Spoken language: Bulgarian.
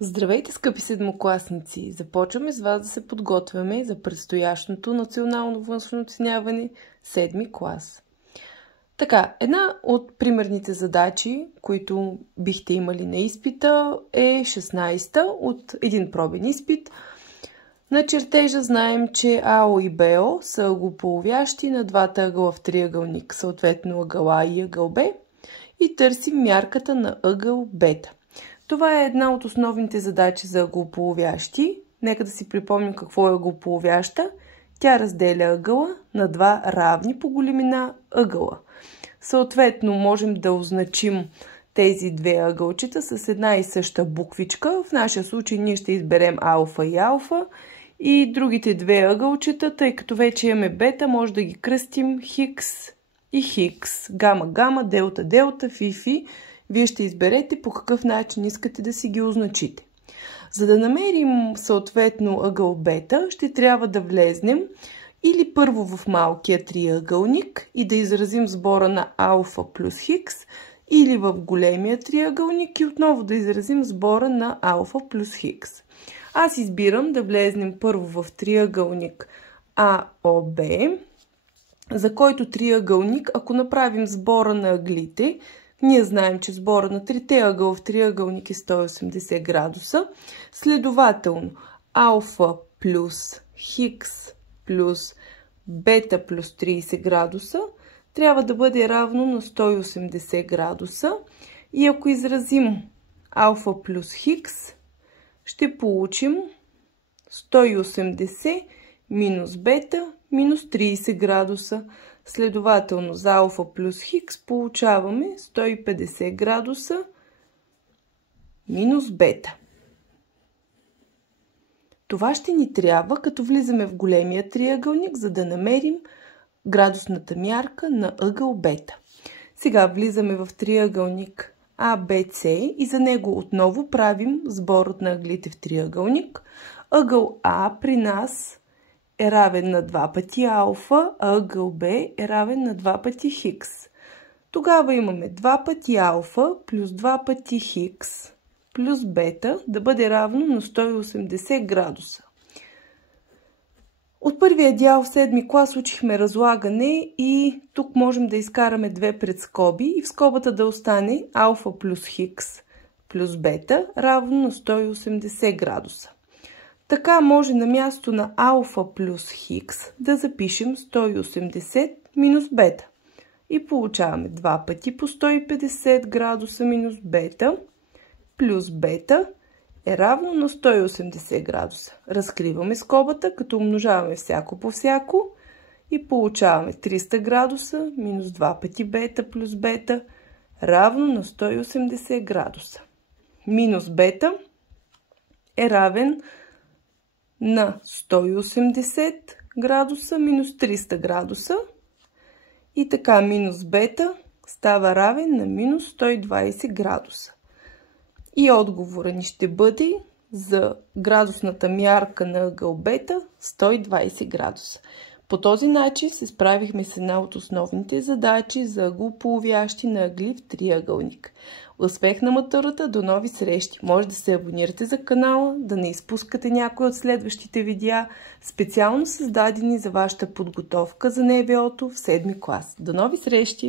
Здравейте, скъпи седмокласници! Започваме с вас да се подготвяме за предстоящото национално външно оценяване 7 клас. Така, една от примерните задачи, които бихте имали на изпита е 16-та от един пробен изпит. На чертежа знаем, че АО и БО са ъглополовящи на двата ъгъла в триъгълник, съответно ъгъл А и ъгъл Б, и търсим мярката на ъгъл бета. Това е една от основните задачи за ъглополовящи. Нека да си припомним какво е ъглополовяща. Тя разделя ъгъла на два равни по големина ъгъла. Съответно, можем да означим тези две ъгълчета с една и съща буквичка. В нашия случай ние ще изберем алфа и алфа. И другите две ъгълчета, тъй като вече имаме бета, може да ги кръстим хикс и хикс. Гама, гама, делта, делта, фи, фи. Вие ще изберете по какъв начин искате да си ги означите. За да намерим съответно ъгъл бета, ще трябва да влезнем или първо в малкия триъгълник и да изразим сбора на алфа плюс хикс, или в големия триъгълник и отново да изразим сбора на алфа плюс хикс. Аз избирам да влезнем първо в триъгълник АОБ, за който триъгълник, ако направим сбора на ъглите, ние знаем, че сбора на трите ъгъла в триъгълник е 180 градуса. Следователно, алфа плюс хикс плюс бета плюс 30 градуса трябва да бъде равно на 180 градуса. И ако изразим алфа плюс хикс, ще получим 180 минус бета минус 30 градуса. Следователно за алфа плюс хикс получаваме 150 градуса минус бета. Това ще ни трябва, като влизаме в големия триъгълник, за да намерим градусната мярка на ъгъл бета. Сега влизаме в триъгълник АБЦ и за него отново правим сборът на ъглите в триъгълник. Ъгъл А при нас е равен на 2 пъти алфа, а ъгъл Б е равен на 2 пъти хикс. Тогава имаме 2 пъти алфа плюс 2 пъти хикс плюс бета да бъде равно на 180 градуса. От първия дял в 7 клас учихме разлагане и тук можем да изкараме 2 пред скоби и в скобата да остане алфа плюс хикс плюс бета равно на 180 градуса. Така може на място на алфа плюс хикс да запишем 180 минус бета. И получаваме 2 пъти по 150 градуса минус бета плюс бета е равно на 180 градуса. Разкриваме скобата, като умножаваме всяко по всяко и получаваме 300 градуса минус 2 пъти бета плюс бета равно на 180 градуса. Минус бета е равен на 180 градуса минус 300 градуса и така минус бета става равен на минус 120 градуса. И отговорът ни ще бъде за градусната мярка на ъгъл бета 120 градуса. По този начин се справихме с една от основните задачи за ъглополовящи на ъгли в триъгълник. Успех на матурата, до нови срещи! Може да се абонирате за канала, да не изпускате някои от следващите видеа, специално създадени за вашата подготовка за НВО-то в 7 клас. До нови срещи!